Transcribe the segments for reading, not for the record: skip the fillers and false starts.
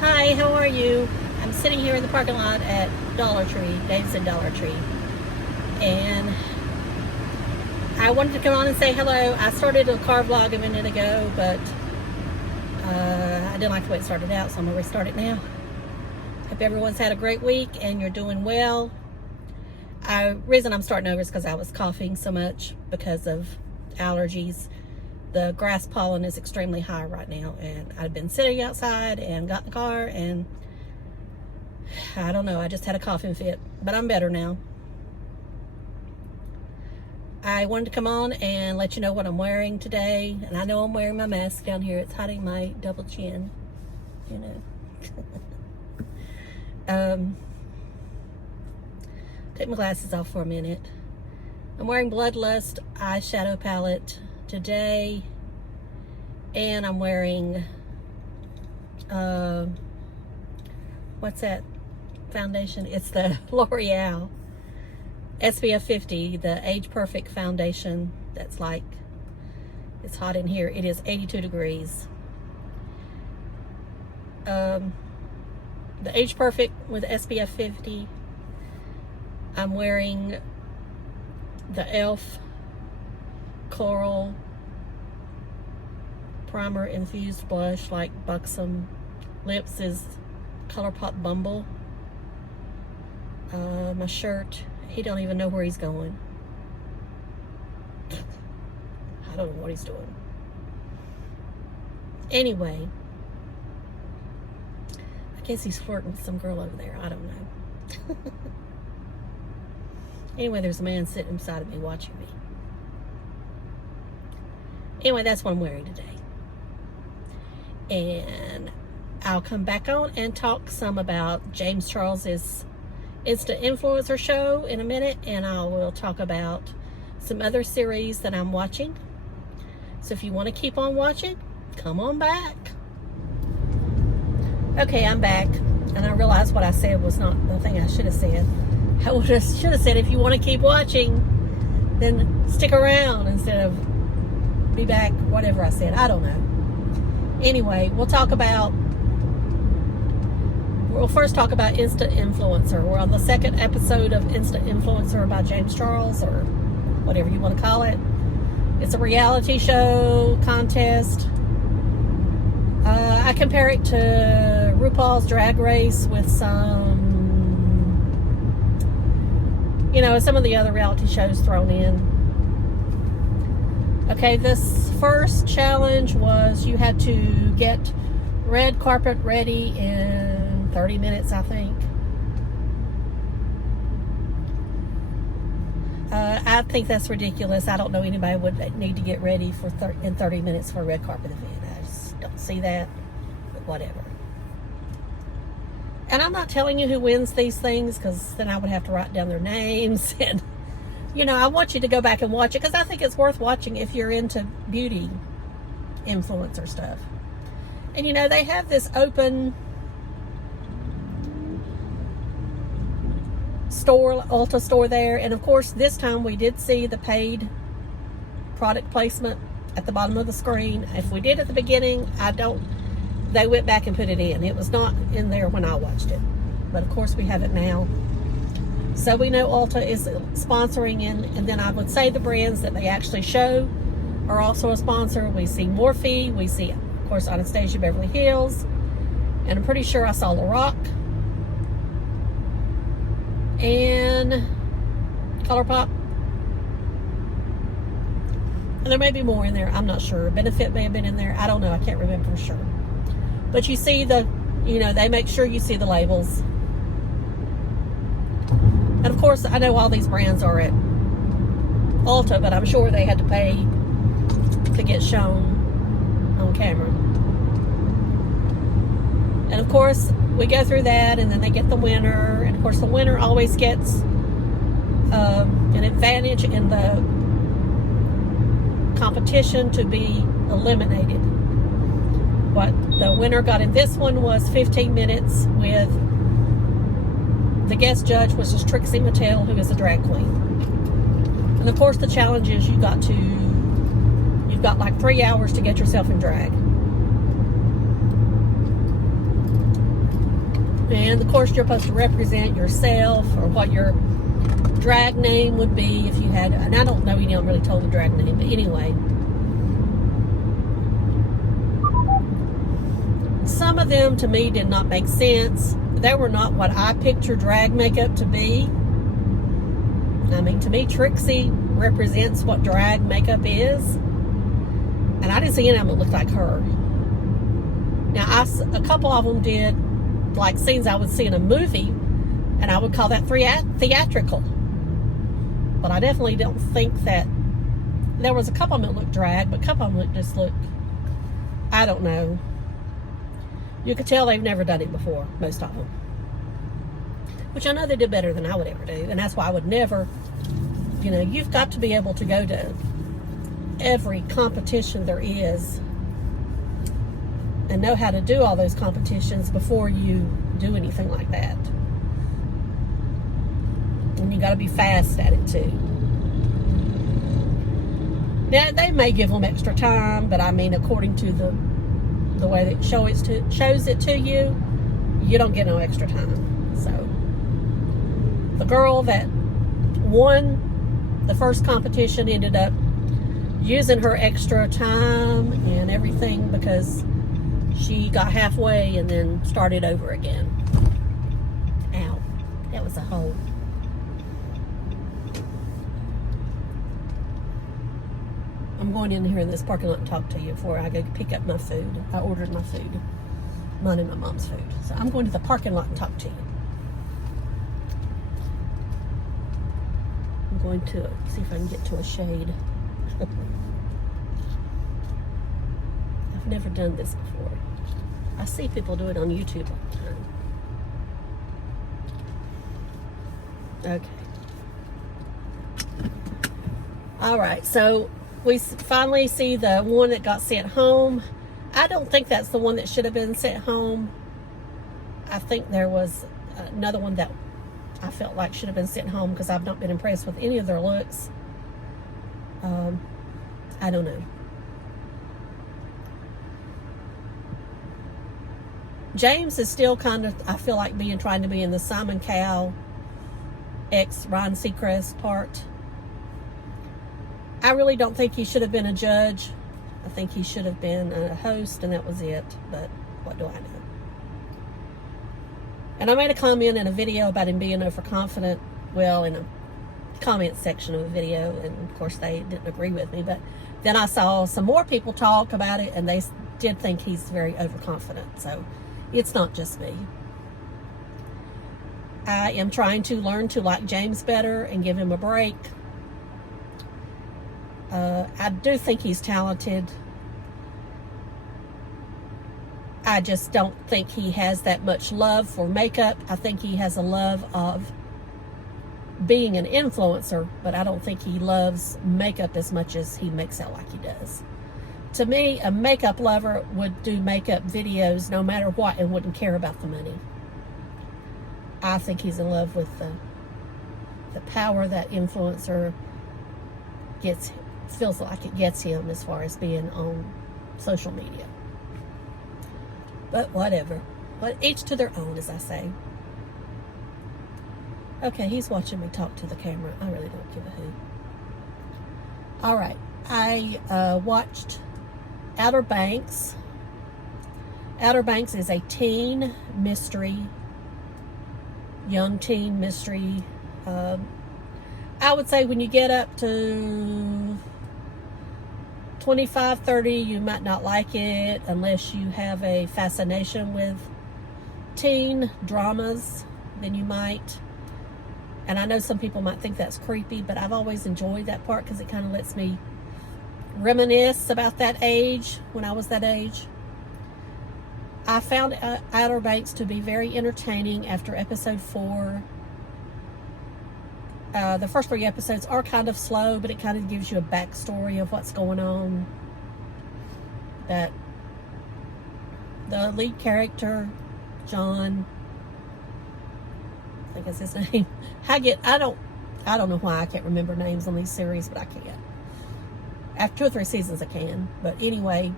Hi, how are you? I'm sitting here in the parking lot at Dollar Tree, Davidson Dollar Tree, and I wanted to come on and say hello. I started a car vlog a minute ago, but I didn't like the way it started out, so I'm going to restart it now. Hope everyone's had a great week and you're doing well. The reason I'm starting over is because I was coughing so much because of allergies. The grass pollen is extremely high right now, and I've been sitting outside and got in the car, and I don't know, I just had a coughing fit, but I'm better now. I wanted to come on and let you know what I'm wearing today, and I know I'm wearing my mask down here. It's hiding my double chin, you know. Take my glasses off for a minute. I'm wearing Bloodlust eyeshadow palette today, and I'm wearing what's that foundation? It's the L'Oreal SPF 50, the Age Perfect foundation. That's like, it's hot in here. It is 82 degrees. The Age Perfect with SPF 50. I'm wearing the e.l.f. Coral Primer Infused Blush, like Buxom. Lips is ColourPop Bumble. My shirt, he don't even know where he's going. I don't know what he's doing. Anyway, I guess he's flirting with some girl over there. I don't know. Anyway, there's a man sitting beside of me watching me. Anyway, that's what I'm wearing today. And I'll come back on and talk some about James Charles's Instant Influencer show in a minute, and I will talk about some other series that I'm watching. So if you want to keep on watching, come on back. Okay, I'm back, and I realized what I said was not the thing I should have said. I should have said, if you want to keep watching, then stick around instead of be back, whatever I said. I don't know. Anyway, we'll first talk about Instant Influencer. We're on the second episode of Instant Influencer by James Charles, or whatever you want to call it. It's a reality show contest. I compare it to RuPaul's Drag Race with some, you know, some of the other reality shows thrown in. Okay, this first challenge was you had to get red carpet ready in 30 minutes, I think. I think that's ridiculous. I don't know anybody would need to get ready in 30 minutes for a red carpet event. I just don't see that, but whatever. And I'm not telling you who wins these things, because then I would have to write down their names, and you know, I want you to go back and watch it, because I think it's worth watching if you're into beauty influencer stuff. And you know, they have this open store, Ulta store there, and of course this time we did see the paid product placement at the bottom of the screen. If we did at the beginning, they went back and put it in. It was not in there when I watched it, but of course we have it now. So we know Ulta is sponsoring, and then I would say the brands that they actually show are also a sponsor. We see Morphe, we see, of course, Anastasia Beverly Hills, and I'm pretty sure I saw Lorac, and ColourPop. And there may be more in there, I'm not sure. Benefit may have been in there, I don't know, I can't remember for sure. But you see they make sure you see the labels. And of course, I know all these brands are at Ulta, but I'm sure they had to pay to get shown on camera. And of course, we go through that, and then they get the winner. And of course, the winner always gets an advantage in the competition to be eliminated. What the winner got in this one was 15 minutes with the guest judge, which is Trixie Mattel, who is a drag queen. And of course the challenge is you've got like 3 hours to get yourself in drag. And of course, you're supposed to represent yourself or what your drag name would be if you had, and I don't know any of them really told the drag name, but anyway. Some of them to me did not make sense. They were not what I picture drag makeup to be. I mean, to me, Trixie represents what drag makeup is. And I didn't see any of them that looked like her. Now, a couple of them did like scenes I would see in a movie, and I would call that theatrical. But I definitely don't think that, there was a couple of them that looked drag, but a couple of them just looked, I don't know. You could tell they've never done it before, most of them. Which I know they did better than I would ever do. And that's why I would never, you know, you've got to be able to go to every competition there is and know how to do all those competitions before you do anything like that. And you got to be fast at it too. Now, they may give them extra time, but I mean, according to the way that shows it to you, you don't get no extra time. So the girl that won the first competition ended up using her extra time and everything because she got halfway and then started over again. Ow, that was a hole. I'm going in here in this parking lot and talk to you before I go pick up my food. I ordered my food. Mine and my mom's food. So I'm going to the parking lot and talk to you. I'm going to see if I can get to a shade. I've never done this before. I see people do it on YouTube all the time. Okay. All right, so we finally see the one that got sent home. I don't think that's the one that should have been sent home. I think there was another one that I felt like should have been sent home because I've not been impressed with any of their looks. I don't know. James is still kind of, I feel like, trying to be in the Simon Cowell ex Ryan Seacrest part. I really don't think he should have been a judge. I think he should have been a host, and that was it. But what do I know? And I made a comment in a video about him being overconfident. Well, in a comment section of a video, and of course they didn't agree with me. But then I saw some more people talk about it, and they did think he's very overconfident. So it's not just me. I am trying to learn to like James better and give him a break. I do think he's talented. I just don't think he has that much love for makeup. I think he has a love of being an influencer, but I don't think he loves makeup as much as he makes out like he does. To me, a makeup lover would do makeup videos no matter what and wouldn't care about the money. I think he's in love with the power that influencer feels like it gets him as far as being on social media. But whatever. But each to their own, as I say. Okay, he's watching me talk to the camera. I really don't give a hoot. All right. I watched Outer Banks. Outer Banks is a teen mystery, young teen mystery. I would say when you get up to 25, 30, you might not like it unless you have a fascination with teen dramas, then you might. And I know some people might think that's creepy, but I've always enjoyed that part because it kind of lets me reminisce about that age, when I was that age. I found Outer Banks to be very entertaining after episode 4. The first 3 episodes are kind of slow, but it kind of gives you a backstory of what's going on. That the lead character, John, I think that's his name. I don't know why I can't remember names on these series, but I can. After 2 or 3 seasons, I can. But anyway,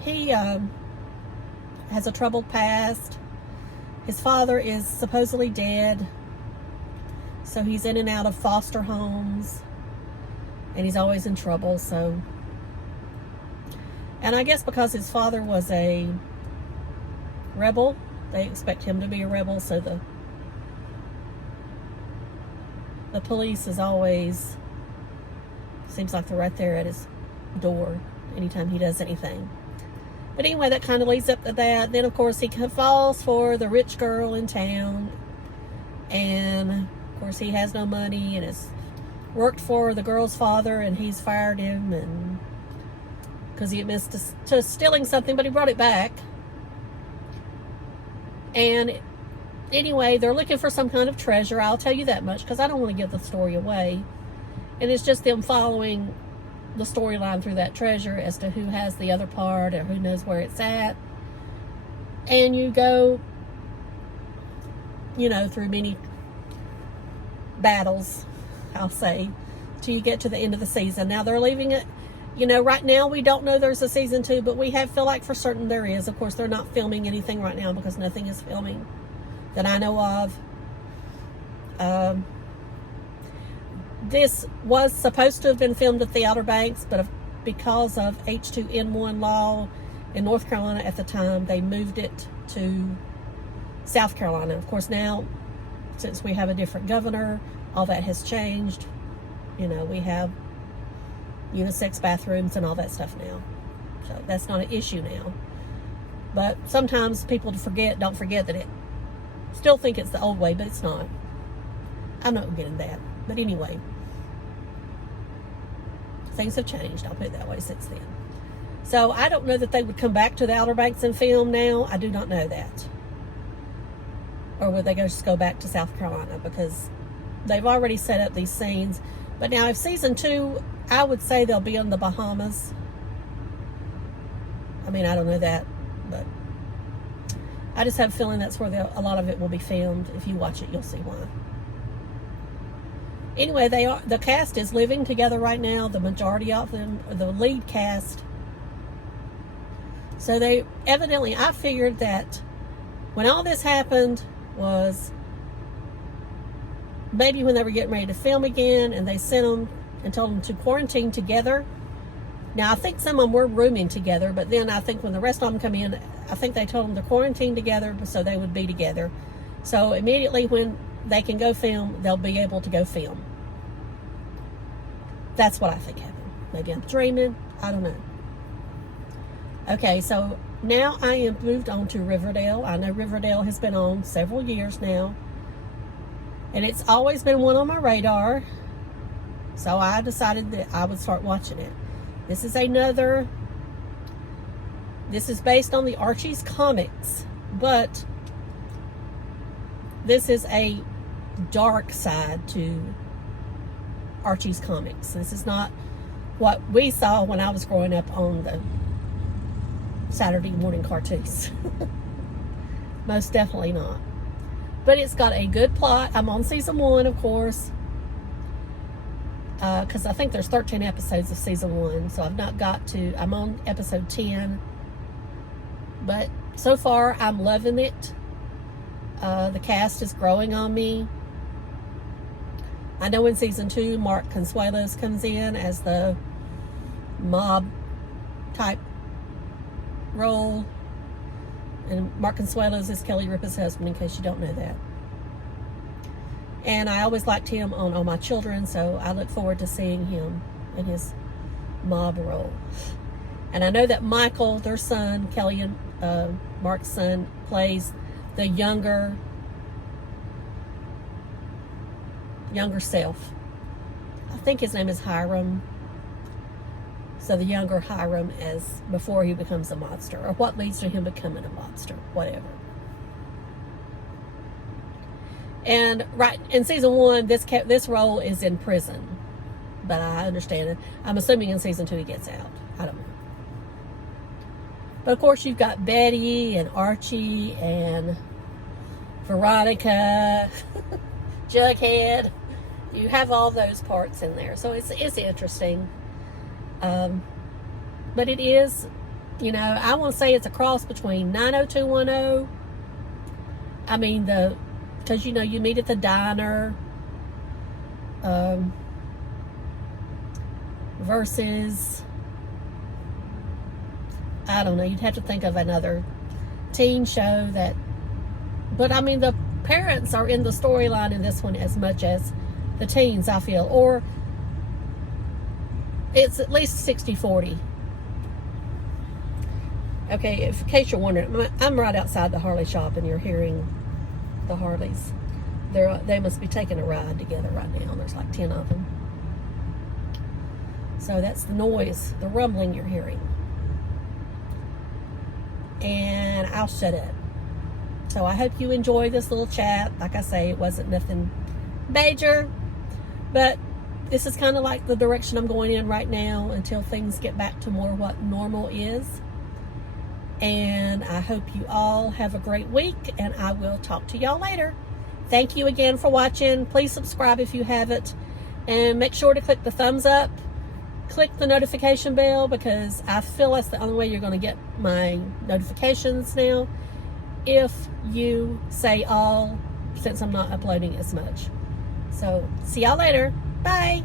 he has a troubled past. His father is supposedly dead, so he's in and out of foster homes, and he's always in trouble. So, and I guess because his father was a rebel, they expect him to be a rebel, so the police is always, seems like they're right there at his door anytime he does anything. But anyway, that kind of leads up to that. Then, of course, he falls for the rich girl in town. And, of course, he has no money and has worked for the girl's father, and he's fired him and because he admits to stealing something, but he brought it back. And anyway, they're looking for some kind of treasure. I'll tell you that much because I don't want to give the story away. And it's just them following the storyline through that treasure as to who has the other part or who knows where it's at. And you go, you know, through many battles, I'll say, till you get to the end of the season. Now they're leaving it, you know, right now we don't know there's a season 2, but we feel like for certain there is. Of course, they're not filming anything right now because nothing is filming that I know of. This was supposed to have been filmed at the Outer Banks, but because of H2N1 law in North Carolina at the time, they moved it to South Carolina. Of course, now, since we have a different governor, all that has changed. You know, we have unisex bathrooms and all that stuff now. So that's not an issue now. But sometimes people don't forget that still think it's the old way, but it's not. I'm not getting that. But anyway, things have changed, I'll put it that way, since then. So I don't know that they would come back to the Outer Banks and film now. I do not know that. Or would they just go back to South Carolina? Because they've already set up these scenes. But now if season 2, I would say they'll be in the Bahamas. I mean, I don't know that, but I just have a feeling that's where a lot of it will be filmed. If you watch it, you'll see why. Anyway, the cast is living together right now. The majority of them, the lead cast. So they evidently, I figured that when all this happened was maybe when they were getting ready to film again, and they sent them and told them to quarantine together. Now, I think some of them were rooming together, but then I think when the rest of them come in, I think they told them to quarantine together so they would be together. So immediately when they can go film, they'll be able to go film. That's what I think happened. Maybe I'm dreaming. I don't know. Okay, so now I am moved on to Riverdale. I know Riverdale has been on several years now, and it's always been one on my radar. So I decided that I would start watching it. This is based on the Archie's comics, but this is a dark side to Archie's comics. This is not what we saw when I was growing up on the Saturday morning cartoons. Most definitely not. But it's got a good plot. I'm on season 1, of course, because I think there's 13 episodes of season 1, so I'm on episode 10. But so far, I'm loving it. The cast is growing on me. I know in season 2, Mark Consuelos comes in as the mob type role. And Mark Consuelos is Kelly Ripa's husband, in case you don't know that. And I always liked him on All My Children, so I look forward to seeing him in his mob role. And I know that Michael, their son, Kelly and Mark's son, plays the younger self. I think his name is Hiram. So the younger Hiram, as before he becomes a monster, or what leads to him becoming a monster, whatever. And right in season 1, this role is in prison, but I understand it. I'm assuming in season 2 he gets out. I don't know. But of course you've got Betty and Archie and Veronica, Jughead. You have all those parts in there, so it's interesting. But it is, you know, I want to say it's a cross between 90210 I mean, because you know, you meet at the diner, versus, I don't know, you'd have to think of another teen show that, but I mean, the parents are in the storyline in this one as much as the teens, I feel, or it's at least 60-40. Okay, in case you're wondering, I'm right outside the Harley shop and you're hearing the Harleys. They must be taking a ride together right now. There's like 10 of them. So that's the noise, the rumbling you're hearing. And I'll shut up. So I hope you enjoy this little chat. Like I say, it wasn't nothing major, but this is kind of like the direction I'm going in right now until things get back to more what normal is. And I hope you all have a great week, and I will talk to y'all later. Thank you again for watching. Please subscribe if you haven't, and make sure to click the thumbs up, click the notification bell, because I feel that's the only way you're going to get my notifications now, if you say all, since I'm not uploading as much. So see y'all later. Bye.